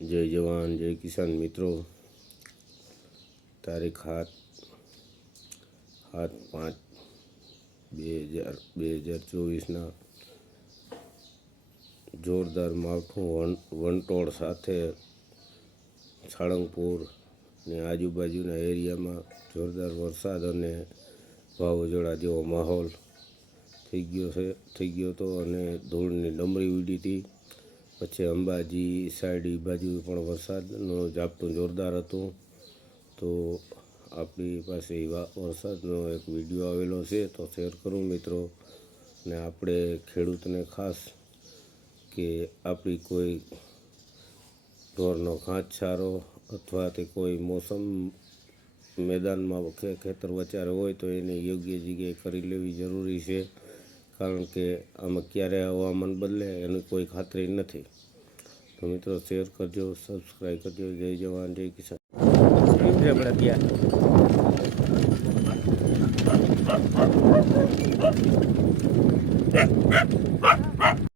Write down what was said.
જય જવાન, જય કિસાન મિત્રો. તારીખ સાત સાત પાંચ બે હજાર બે હજાર ચોવીસના જોરદાર માવઠું વંટોળ સાથે સાળંગપુર ને આજુબાજુના એરિયામાં જોરદાર વરસાદ અને વાવાઝોડા જેવો માહોલ થઈ ગયો છે, થઈ ગયો હતો અને ધૂળની ડમરી ઉડી હતી. પછી અંબાજી સાઈડ બાજુ પણ વરસાદનો ઝાપટું જોરદાર હતું. તો આપણી પાસે એવા વરસાદનો એક વીડિયો આવેલો છે, તો શેર કરું મિત્રો. ને આપણે ખેડૂતને ખાસ કે આપણી કોઈ ઢોરનો ઘાસચારો અથવા તે કોઈ મોસમ મેદાનમાં ખેતર વચારે હોય તો એને યોગ્ય જગ્યાએ કરી લેવી જરૂરી છે. કારણ કે આમાં ક્યારે હવામાન બદલે એની કોઈ ખાતરી નથી. તો મિત્રો શેર કરજો સબસ્ક્રાઈબ કરજો. જય જવાન, જય કિસાન. આપણે